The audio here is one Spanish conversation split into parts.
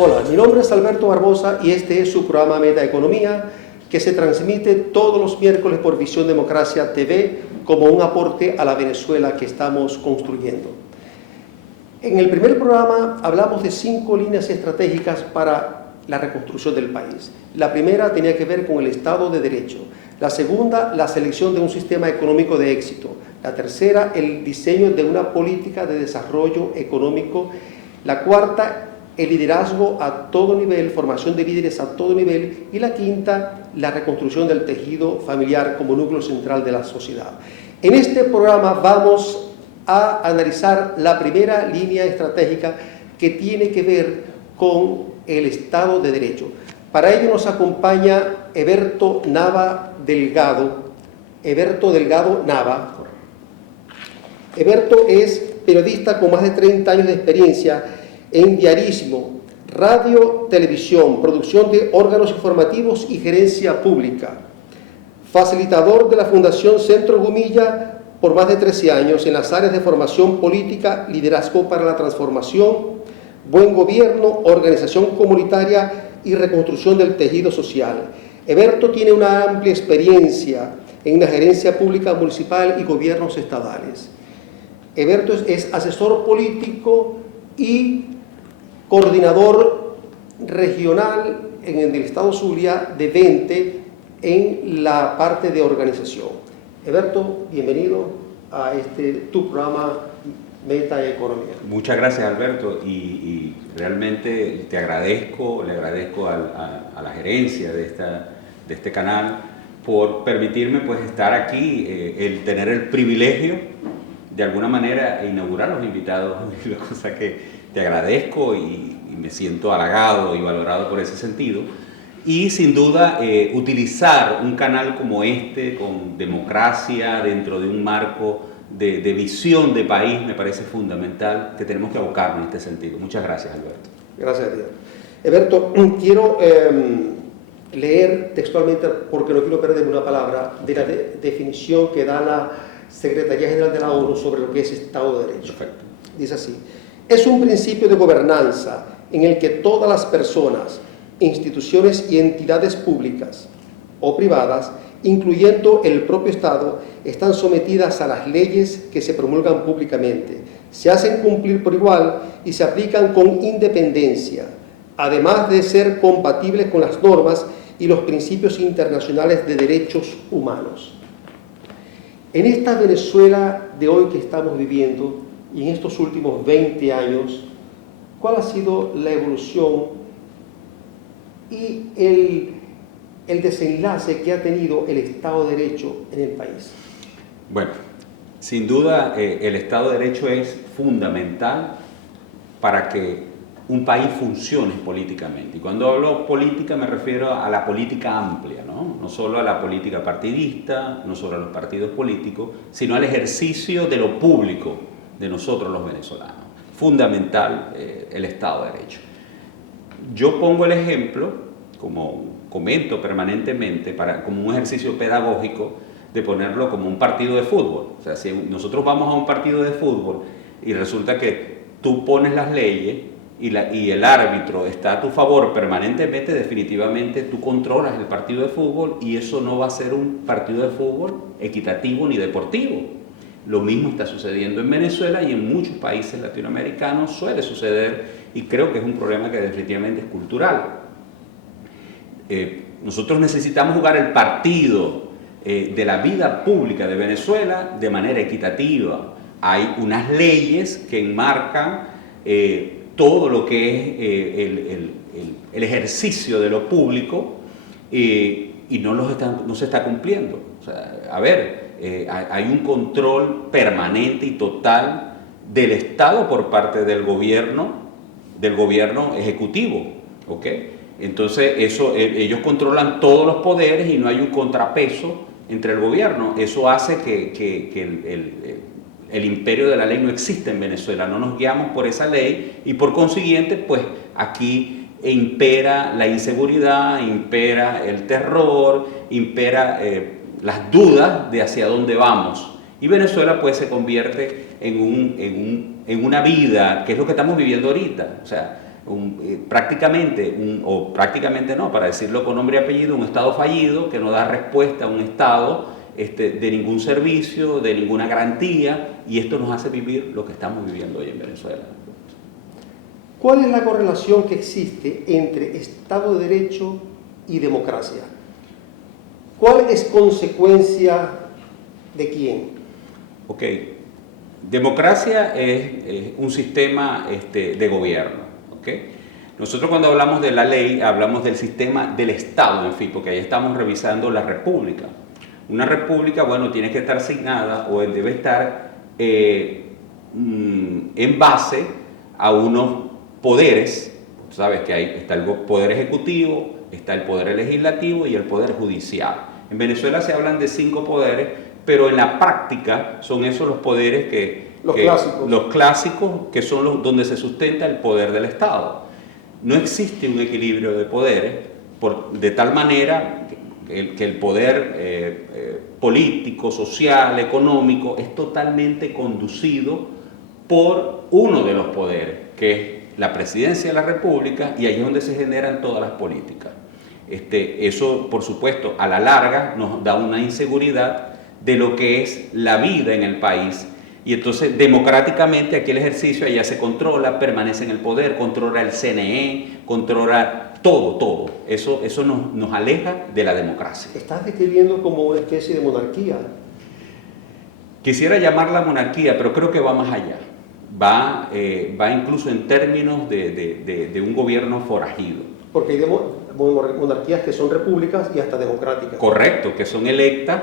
Hola, mi nombre es Alberto Barbosa y este es su programa Metaeconomía, que se transmite todos los miércoles por Visión Democracia TV como un aporte a la Venezuela que estamos construyendo. En el primer programa hablamos de 5 líneas estratégicas para la reconstrucción del país. La primera tenía que ver con el Estado de Derecho. La segunda, la selección de un sistema económico de éxito. La tercera, el diseño de una política de desarrollo económico. La cuarta, el liderazgo a todo nivel, formación de líderes a todo nivel. Y la quinta, la reconstrucción del tejido familiar como núcleo central de la sociedad. En este programa vamos a analizar la primera línea estratégica que tiene que ver con el Estado de Derecho. Para ello nos acompaña Heberto Nava Delgado. Heberto Delgado Nava. Heberto es periodista con más de 30 años de experiencia en diarismo, radio, televisión, producción de órganos informativos y gerencia pública. Facilitador de la Fundación Centro Gumilla por más de 13 años en las áreas de formación política, liderazgo para la transformación, buen gobierno, organización comunitaria y reconstrucción del tejido social. Heberto tiene una amplia experiencia en la gerencia pública municipal y gobiernos estadales. Heberto es asesor político y coordinador regional en el estado Zulia de 20 en la parte de organización. Heberto, bienvenido a tu programa Metaeconomía. Muchas gracias, Alberto, y realmente le agradezco a la gerencia de este canal por permitirme pues estar aquí, el tener el privilegio de alguna manera inaugurar los invitados, cosa que te agradezco y me siento halagado y valorado por ese sentido. Y sin duda utilizar un canal como este, con democracia dentro de un marco de visión de país, me parece fundamental, que tenemos que abocarnos en este sentido. Muchas gracias, Alberto. Gracias a ti. Heberto, quiero leer textualmente, porque no quiero perder una palabra, de la definición que da la Secretaría General de la ONU sobre lo que es Estado de Derecho. Perfecto. Dice así: es un principio de gobernanza en el que todas las personas, instituciones y entidades públicas o privadas, incluyendo el propio Estado, están sometidas a las leyes que se promulgan públicamente, se hacen cumplir por igual y se aplican con independencia, además de ser compatibles con las normas y los principios internacionales de derechos humanos. En esta Venezuela de hoy que estamos viviendo y en estos últimos 20 años, ¿cuál ha sido la evolución y el desenlace que ha tenido el Estado de Derecho en el país? Bueno, sin duda el Estado de Derecho es fundamental para que un país funcione políticamente. Y cuando hablo política me refiero a la política amplia, no solo a la política partidista, no solo a los partidos políticos, sino al ejercicio de lo público de nosotros los venezolanos. Fundamental el Estado de Derecho. Yo pongo el ejemplo, como comento permanentemente, como un ejercicio pedagógico, de ponerlo como un partido de fútbol. O sea, si nosotros vamos a un partido de fútbol y resulta que tú pones las leyes y el árbitro está a tu favor permanentemente, definitivamente tú controlas el partido de fútbol y eso no va a ser un partido de fútbol equitativo ni deportivo. Lo mismo está sucediendo en Venezuela y en muchos países latinoamericanos suele suceder, y creo que es un problema que definitivamente es cultural. Nosotros necesitamos jugar el partido de la vida pública de Venezuela de manera equitativa. Hay unas leyes que enmarcan todo lo que es el ejercicio de lo público y no se está cumpliendo. O sea, a ver, hay un control permanente y total del Estado por parte del gobierno ejecutivo, ¿ok? Entonces ellos controlan todos los poderes y no hay un contrapeso entre el gobierno. Eso hace que el imperio de la ley no existe en Venezuela, no nos guiamos por esa ley y por consiguiente pues aquí impera la inseguridad, impera el terror, impera las dudas de hacia dónde vamos. Y Venezuela pues se convierte en una vida, que es lo que estamos viviendo ahorita. O sea, prácticamente no, para decirlo con nombre y apellido, un Estado fallido que no da respuesta a un Estado de ningún servicio, de ninguna garantía, y esto nos hace vivir lo que estamos viviendo hoy en Venezuela. ¿Cuál es la correlación que existe entre Estado de Derecho y democracia? ¿Cuál es consecuencia de quién? Ok, democracia es un sistema de gobierno. ¿Okay? Nosotros cuando hablamos de la ley, hablamos del sistema del Estado, en fin, porque ahí estamos revisando la república. Una república, bueno, tiene que estar asignada o debe estar en base a unos poderes. Sabes que ahí está el poder ejecutivo, está el poder legislativo y el poder judicial. En Venezuela se hablan de 5 poderes, pero en la práctica son esos los poderes los clásicos, que son donde se sustenta el poder del Estado. No existe un equilibrio de poderes de tal manera que el poder político, social, económico es totalmente conducido por uno de los poderes, que es la presidencia de la República, y ahí es donde se generan todas las políticas. Eso, por supuesto, a la larga nos da una inseguridad de lo que es la vida en el país. Y entonces, democráticamente, aquí el ejercicio allá se controla, permanece en el poder, controla el CNE, controla todo. Eso nos aleja de la democracia. Estás describiendo como una especie de monarquía. Quisiera llamarla monarquía, pero creo que va más allá. Va incluso en términos de un gobierno forajido. Porque hay monarquías que son repúblicas y hasta democráticas. Correcto, que son electas.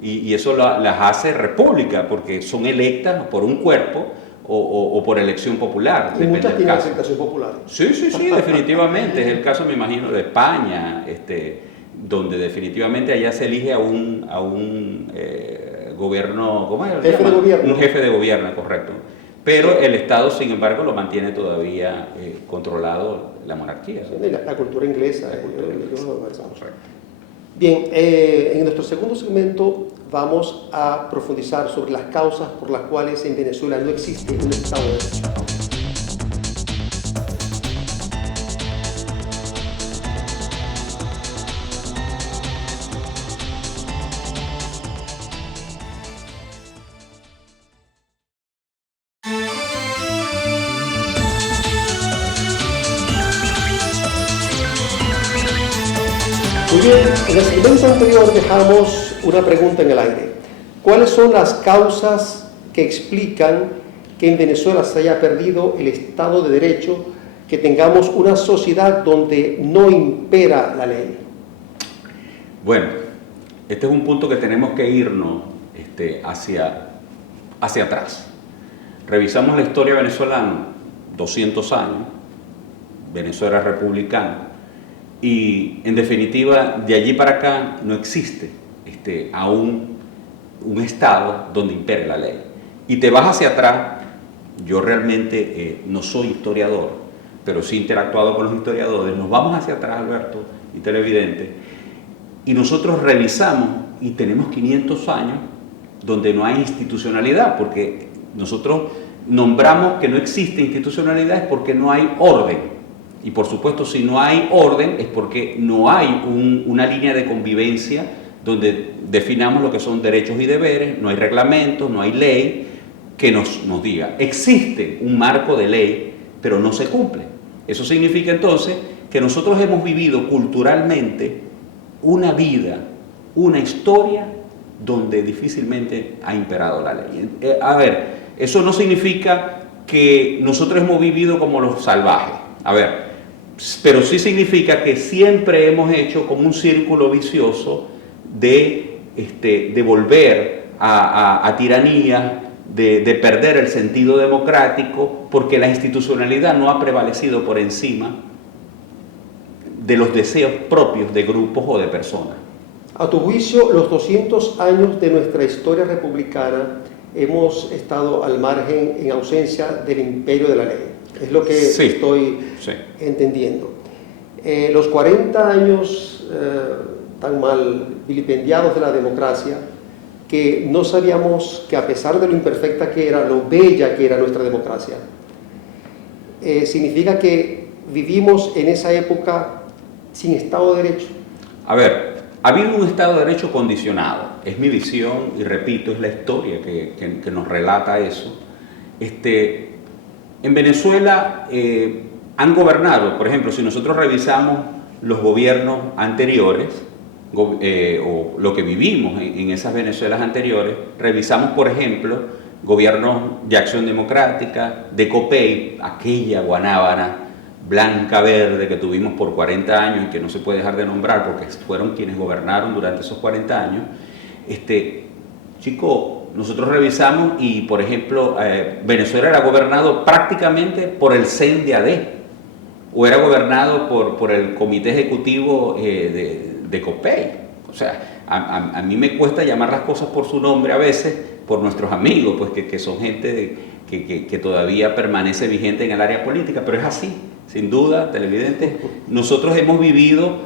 Y eso las hace república, porque son electas por un cuerpo o por elección popular. Y muchas tienen aceptación popular. Sí, definitivamente. Es el caso, me imagino, de España, donde definitivamente allá se elige a un gobierno, ¿cómo es? Jefe de gobierno. Un jefe de gobierno, correcto. Pero el Estado, sin embargo, lo mantiene todavía controlado la monarquía. La cultura inglesa. Correcto. Bien, en nuestro segundo segmento vamos a profundizar sobre las causas por las cuales en Venezuela no existe un Estado de Derecho. Muy bien, en el segmento anterior dejamos una pregunta en el aire. ¿Cuáles son las causas que explican que en Venezuela se haya perdido el Estado de Derecho, que tengamos una sociedad donde no impera la ley? Bueno, este es un punto que tenemos que irnos hacia atrás. Revisamos la historia venezolana, 200 años, Venezuela republicana. Y en definitiva, de allí para acá no existe aún un Estado donde impere la ley. Y te vas hacia atrás. Yo realmente no soy historiador, pero sí he interactuado con los historiadores. Nos vamos hacia atrás, Alberto y televidente, y nosotros revisamos y tenemos 500 años donde no hay institucionalidad, porque nosotros nombramos que no existe institucionalidad es porque no hay orden. Y por supuesto, si no hay orden es porque no hay una línea de convivencia donde definamos lo que son derechos y deberes, no hay reglamentos, no hay ley que nos diga. Existe un marco de ley, pero no se cumple. Eso significa entonces que nosotros hemos vivido culturalmente una vida, una historia donde difícilmente ha imperado la ley. A ver, eso no significa que nosotros hemos vivido como los salvajes. A ver, pero sí significa que siempre hemos hecho como un círculo vicioso de volver a tiranía, de perder el sentido democrático, porque la institucionalidad no ha prevalecido por encima de los deseos propios de grupos o de personas. A tu juicio, los 200 años de nuestra historia republicana hemos estado al margen, en ausencia del imperio de la ley. Es lo que estoy entendiendo. Los 40 años tan mal vilipendiados de la democracia, que no sabíamos que a pesar de lo imperfecta que era, lo bella que era nuestra democracia, significa que vivimos en esa época sin Estado de Derecho? A ver, ha habido un Estado de Derecho condicionado, es mi visión y repito, es la historia que nos relata eso. En Venezuela han gobernado, por ejemplo, si nosotros revisamos los gobiernos anteriores, o lo que vivimos en esas Venezuelas anteriores, revisamos, por ejemplo, gobiernos de Acción Democrática, de COPEI, aquella Guanábana blanca verde que tuvimos por 40 años y que no se puede dejar de nombrar porque fueron quienes gobernaron durante esos 40 años. Chico, nosotros revisamos y, por ejemplo, Venezuela era gobernado prácticamente por el CNDD o era gobernado por el Comité Ejecutivo de COPEI. O sea, a mí me cuesta llamar las cosas por su nombre a veces, por nuestros amigos, pues que son gente que todavía permanece vigente en el área política, pero es así, sin duda, televidentes. Nosotros hemos vivido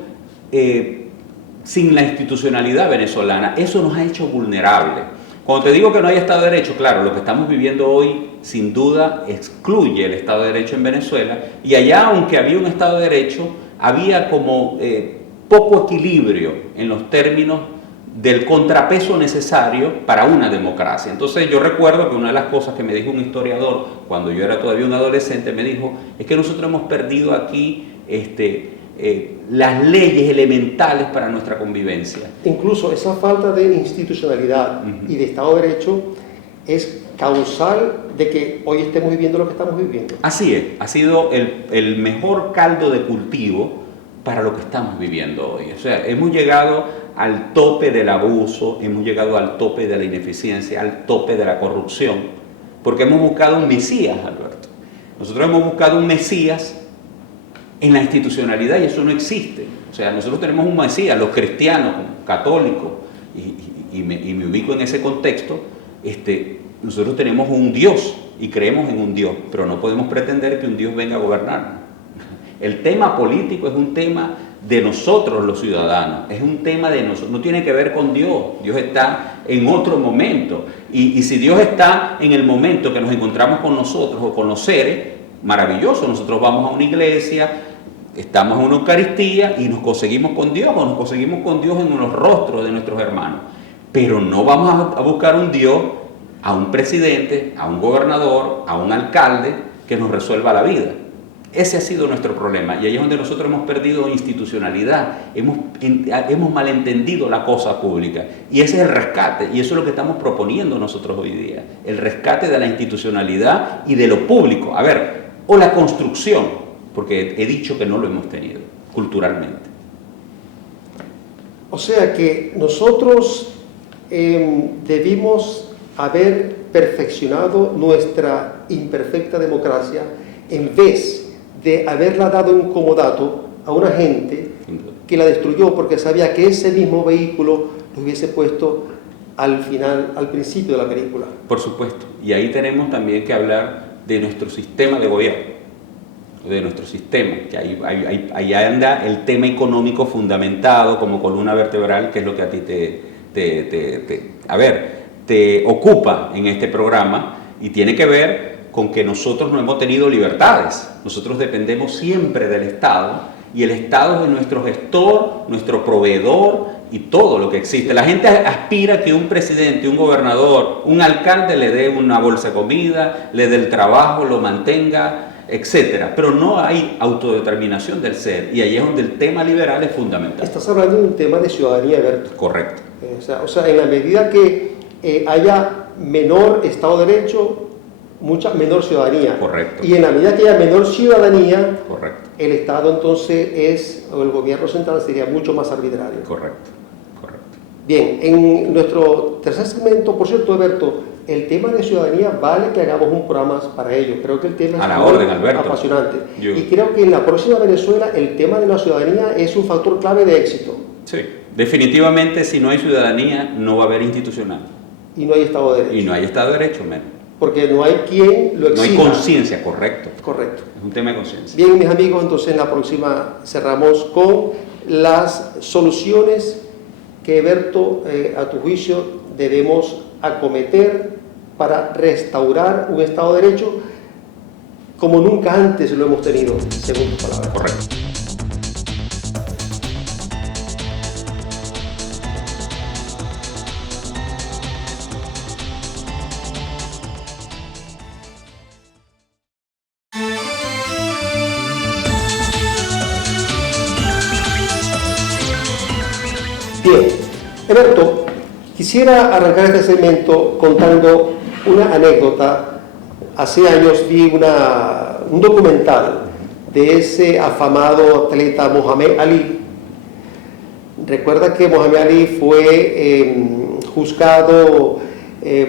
sin la institucionalidad venezolana, eso nos ha hecho vulnerables. Cuando te digo que no hay Estado de Derecho, claro, lo que estamos viviendo hoy sin duda excluye el Estado de Derecho en Venezuela, y allá, aunque había un Estado de Derecho, había como poco equilibrio en los términos del contrapeso necesario para una democracia. Entonces yo recuerdo que una de las cosas que me dijo un historiador cuando yo era todavía un adolescente, me dijo, es que nosotros hemos perdido aquí las leyes elementales para nuestra convivencia. Incluso esa falta de institucionalidad y de Estado de Derecho es causal de que hoy estemos viviendo lo que estamos viviendo. Así es, ha sido el mejor caldo de cultivo para lo que estamos viviendo hoy. O sea, hemos llegado al tope del abuso, hemos llegado al tope de la ineficiencia, al tope de la corrupción, porque hemos buscado un Mesías, Alberto. Nosotros hemos buscado un Mesías en la institucionalidad y eso no existe. O sea, nosotros tenemos un Mesías, los cristianos, católicos, y me ubico en ese contexto, nosotros tenemos un Dios y creemos en un Dios, pero no podemos pretender que un Dios venga a gobernarnos. El tema político es un tema de nosotros los ciudadanos, es un tema de nosotros, no tiene que ver con Dios. Dios está en otro momento, y si Dios está en el momento que nos encontramos con nosotros o con los seres, maravilloso, nosotros vamos a una iglesia, estamos en una Eucaristía y nos conseguimos con Dios, o nos conseguimos con Dios en los rostros de nuestros hermanos, pero no vamos a buscar un Dios, a un presidente, a un gobernador, a un alcalde que nos resuelva la vida. Ese ha sido nuestro problema, y ahí es donde nosotros hemos perdido institucionalidad, hemos malentendido la cosa pública, y ese es el rescate, y eso es lo que estamos proponiendo nosotros hoy día, el rescate de la institucionalidad y de lo público, a ver, o la construcción, porque he dicho que no lo hemos tenido culturalmente. O sea que nosotros debimos haber perfeccionado nuestra imperfecta democracia en vez de haberla dado en comodato a una gente que la destruyó porque sabía que ese mismo vehículo lo hubiese puesto al final, al principio de la película. Por supuesto, y ahí tenemos también que hablar de nuestro sistema de gobierno, de nuestro sistema, que ahí anda el tema económico fundamentado como columna vertebral, que es lo que a ti te ocupa en este programa, y tiene que ver con que nosotros no hemos tenido libertades. Nosotros dependemos siempre del Estado, y el Estado es nuestro gestor, nuestro proveedor y todo lo que existe. La gente aspira a que un presidente, un gobernador, un alcalde le dé una bolsa de comida, le dé el trabajo, lo mantenga, etcétera. Pero no hay autodeterminación del ser, y ahí es donde el tema liberal es fundamental. Estás hablando de un tema de ciudadanía, Alberto. Correcto. O sea, en la medida que haya menor Estado de Derecho, mucha menor ciudadanía. Correcto. Y en la medida que haya menor ciudadanía, correcto, el Estado entonces o el gobierno central sería mucho más arbitrario. Correcto, correcto. Bien, en nuestro tercer segmento, por cierto, Alberto, el tema de ciudadanía vale que hagamos un programa para ello. Creo que el tema es muy apasionante. Y creo que en la próxima Venezuela el tema de la ciudadanía es un factor clave de éxito. Sí, definitivamente si no hay ciudadanía no va a haber institucional. Y no hay Estado de Derecho. Y no hay Estado de Derecho, menos. Porque no hay quien lo exija. No hay conciencia, correcto. Correcto. Es un tema de conciencia. Bien, mis amigos, entonces en la próxima cerramos con las soluciones que, Berto, a tu juicio debemos acometer para restaurar un Estado de Derecho como nunca antes lo hemos tenido, según tus palabras. Correcto. Bien, Eberto, quisiera arrancar este segmento contando una anécdota. Hace años vi un documental de ese afamado atleta Mohamed Ali. Recuerda que Mohamed Ali fue juzgado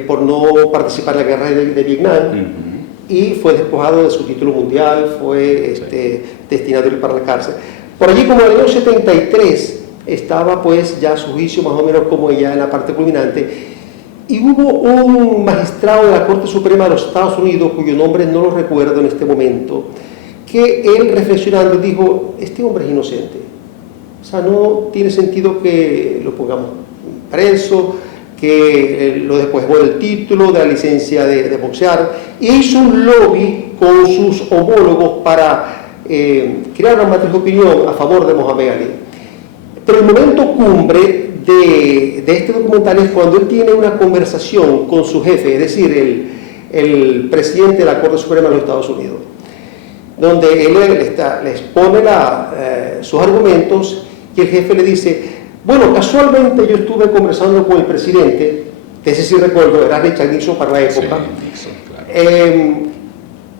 por no participar en la guerra de Vietnam y fue despojado de su título mundial, fue destinado a ir para la cárcel. Por allí, como en el año 73, estaba pues ya su juicio más o menos como ya en la parte culminante, y hubo un magistrado de la Corte Suprema de los Estados Unidos, cuyo nombre no lo recuerdo en este momento, que él reflexionando dijo: este hombre es inocente, o sea, no tiene sentido que lo pongamos preso, que lo despojemos del título, de la licencia de boxear, y hizo un lobby con sus homólogos para crear una matriz de opinión a favor de Mohamed Ali. Pero el momento cumbre de este documental es cuando él tiene una conversación con su jefe, es decir, el presidente de la Corte Suprema de los Estados Unidos, donde él le expone sus argumentos, y el jefe le dice: bueno, casualmente yo estuve conversando con el presidente, que ese sí recuerdo, era Richard Nixon para la época, sí, Nixon, claro.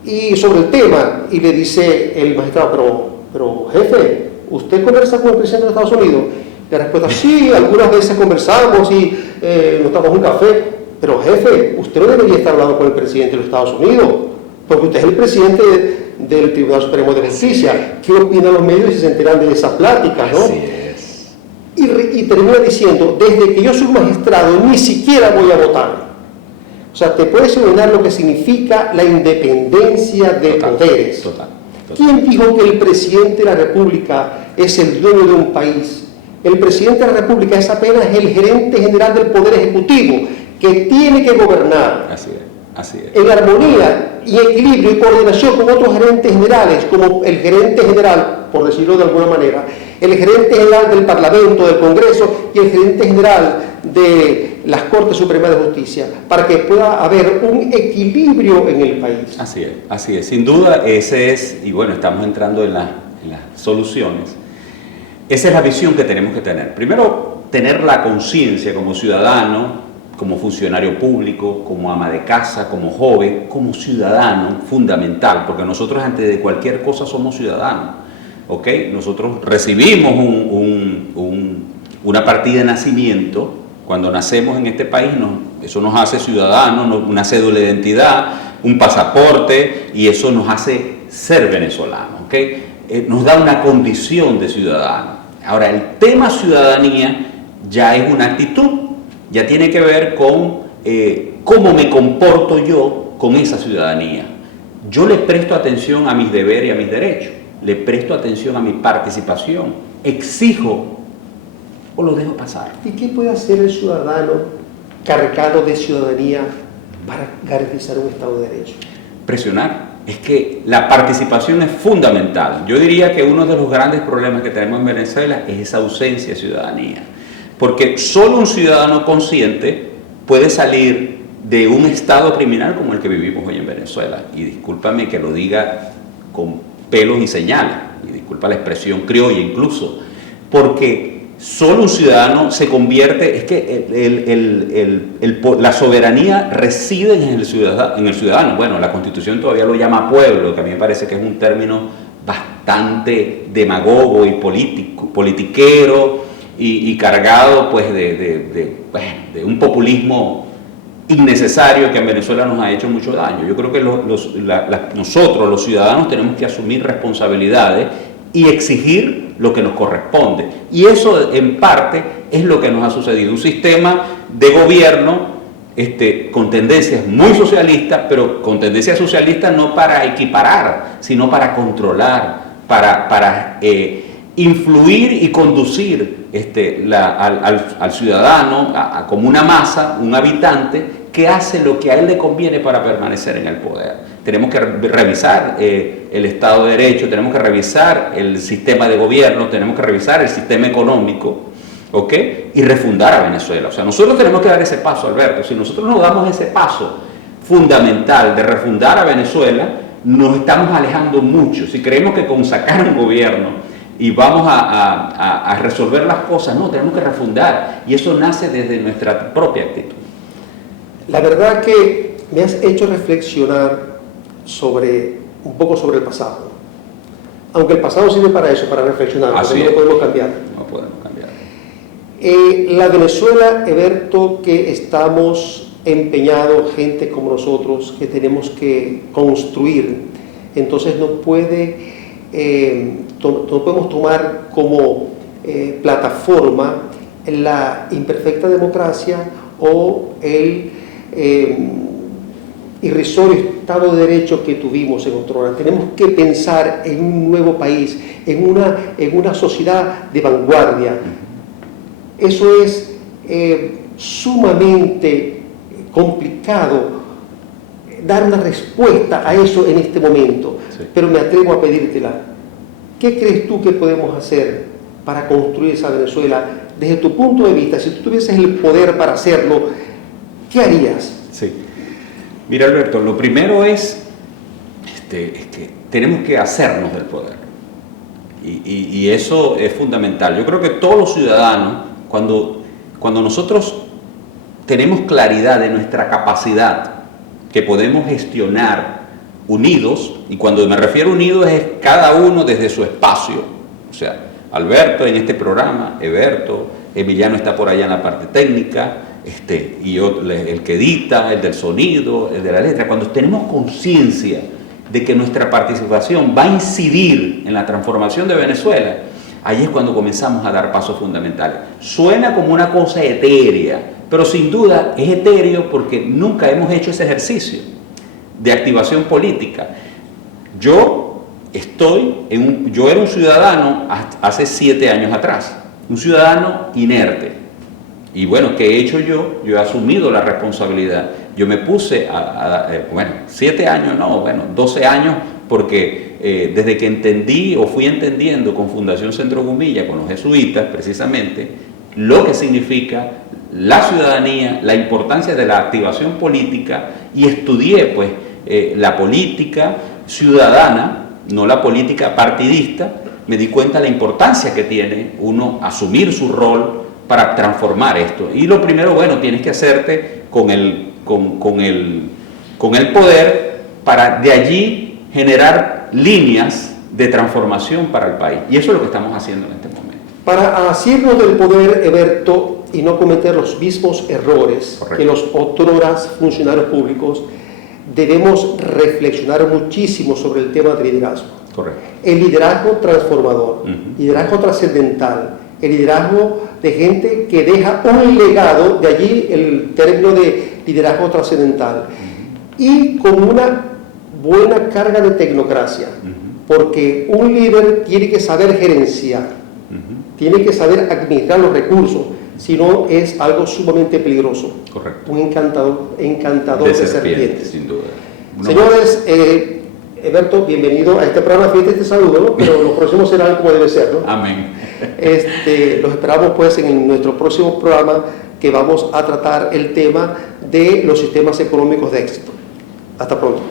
Y sobre el tema, y le dice el magistrado: pero jefe, ¿usted conversa con el presidente de Estados Unidos? La respuesta: sí, algunas veces conversamos y nos tomamos un café. Pero jefe, usted no debería estar hablando con el presidente de los Estados Unidos, porque usted es el presidente del Tribunal Supremo de Justicia. ¿Qué opinan los medios si se enteran de esas pláticas, no? Así es. Y termina diciendo: desde que yo soy magistrado ni siquiera voy a votar. O sea, te puedes imaginar lo que significa la independencia de poderes. Total. ¿Quién dijo que el presidente de la República es el dueño de un país? El presidente de la República es apenas el gerente general del Poder Ejecutivo, que tiene que gobernar Así es. en armonía y equilibrio y coordinación con otros gerentes generales, como el gerente general, por decirlo de alguna manera, el gerente general del Parlamento, del Congreso, y el gerente general de las Cortes Supremas de Justicia, para que pueda haber un equilibrio en el país. Así es. Sin duda, ese es, y bueno, estamos entrando en las soluciones. Esa es la visión que tenemos que tener. Primero, tener la conciencia como ciudadano, como funcionario público, como ama de casa, como joven, como ciudadano, fundamental, porque nosotros antes de cualquier cosa somos ciudadanos, ¿ok? Nosotros recibimos una partida de nacimiento. Cuando nacemos en este país, eso nos hace ciudadanos, una cédula de identidad, un pasaporte, y eso nos hace ser venezolanos, ¿ok? Nos da una condición de ciudadano. Ahora, el tema ciudadanía ya es una actitud, ya tiene que ver con cómo me comporto yo con esa ciudadanía. Yo le presto atención a mis deberes y a mis derechos, le presto atención a mi participación, exijo o lo dejo pasar. ¿Y qué puede hacer el ciudadano cargado de ciudadanía para garantizar un Estado de Derecho? Presionar. Es que la participación es fundamental. Yo diría que uno de los grandes problemas que tenemos en Venezuela es esa ausencia de ciudadanía. Porque solo un ciudadano consciente puede salir de un estado criminal como el que vivimos hoy en Venezuela. Y discúlpame que lo diga con pelos y señales, y disculpa la expresión criolla incluso, porque solo un ciudadano se convierte, es que la soberanía reside en el ciudadano. Bueno, la Constitución todavía lo llama pueblo, que a mí me parece que es un término bastante demagogo y politiquero y cargado pues de un populismo innecesario que en Venezuela nos ha hecho mucho daño. Yo creo que nosotros, los ciudadanos, tenemos que asumir responsabilidades y exigir lo que nos corresponde. Y eso, en parte, es lo que nos ha sucedido. Un sistema de gobierno con tendencias muy socialistas, pero con tendencias socialistas no para equiparar, sino para controlar, para influir y conducir al ciudadano como una masa, un habitante que hace lo que a él le conviene para permanecer en el poder. Tenemos que revisar el Estado de Derecho, tenemos que revisar el sistema de gobierno, tenemos que revisar el sistema económico, ¿ok? Y refundar a Venezuela. O sea, nosotros tenemos que dar ese paso, Alberto. Si nosotros no damos ese paso fundamental de refundar a Venezuela, nos estamos alejando mucho. Si creemos que con sacar un gobierno y vamos a resolver las cosas, no, tenemos que refundar. Y eso nace desde nuestra propia actitud. La verdad que me has hecho reflexionar un poco sobre el pasado. Aunque el pasado sirve para eso, para reflexionar, porque no lo podemos cambiar. No podemos cambiar. La Venezuela, Eberto, que estamos empeñados, gente como nosotros, que tenemos que construir, entonces no podemos tomar como plataforma la imperfecta democracia o el irrisorio Estado de Derecho que tuvimos en otrora. Tenemos que pensar en un nuevo país, en una sociedad de vanguardia. Eso es sumamente complicado dar una respuesta a eso en este momento, sí. Pero me atrevo a pedírtela. ¿Qué crees tú que podemos hacer para construir esa Venezuela desde tu punto de vista? Si tú tuvieses el poder para hacerlo, ¿qué harías? Sí. Mira, Alberto, lo primero es que tenemos que hacernos del poder. Y eso es fundamental. Yo creo que todos los ciudadanos, cuando nosotros tenemos claridad de nuestra capacidad, que podemos gestionar unidos, y cuando me refiero a unidos es cada uno desde su espacio, o sea, Alberto en este programa, Eberto, Emiliano está por allá en la parte técnica, y el que edita, el del sonido, el de la letra. Cuando tenemos conciencia de que nuestra participación va a incidir en la transformación de Venezuela, ahí es cuando comenzamos a dar pasos fundamentales. Suena como una cosa etérea, pero sin duda es etéreo porque nunca hemos hecho ese ejercicio de activación política. Yo era un ciudadano hace 7 años atrás, un ciudadano inerte. Y bueno, ¿qué he hecho yo? Yo he asumido la responsabilidad. Yo me puse 7 años, 12 años, porque desde que entendí o fui entendiendo con Fundación Centro Gumilla, con los jesuitas precisamente, lo que significa la ciudadanía, la importancia de la activación política, y estudié pues la política ciudadana, no la política partidista. Me di cuenta de la importancia que tiene uno asumir su rol para transformar esto. Y lo primero, tienes que hacerte con el poder para de allí generar líneas de transformación para el país. Y eso es lo que estamos haciendo en este momento. Para asirnos del poder, Eberto, y no cometer los mismos errores Correcto. Que los otros funcionarios públicos, debemos reflexionar muchísimo sobre el tema del liderazgo. Correcto. El liderazgo transformador, liderazgo trascendental, el liderazgo de gente que deja un legado, de allí el término de liderazgo trascendental, y con una buena carga de tecnocracia, porque un líder tiene que saber gerenciar, tiene que saber administrar los recursos, si no es algo sumamente peligroso. Correcto. Un encantador de serpientes. Sin duda. Señores, Eberto, bienvenido a este programa. Fíjate este saludo, ¿no? Pero los próximos serán como debe ser, ¿no? Amén. Los esperamos pues en nuestro próximo programa, que vamos a tratar el tema de los sistemas económicos de éxito. Hasta pronto.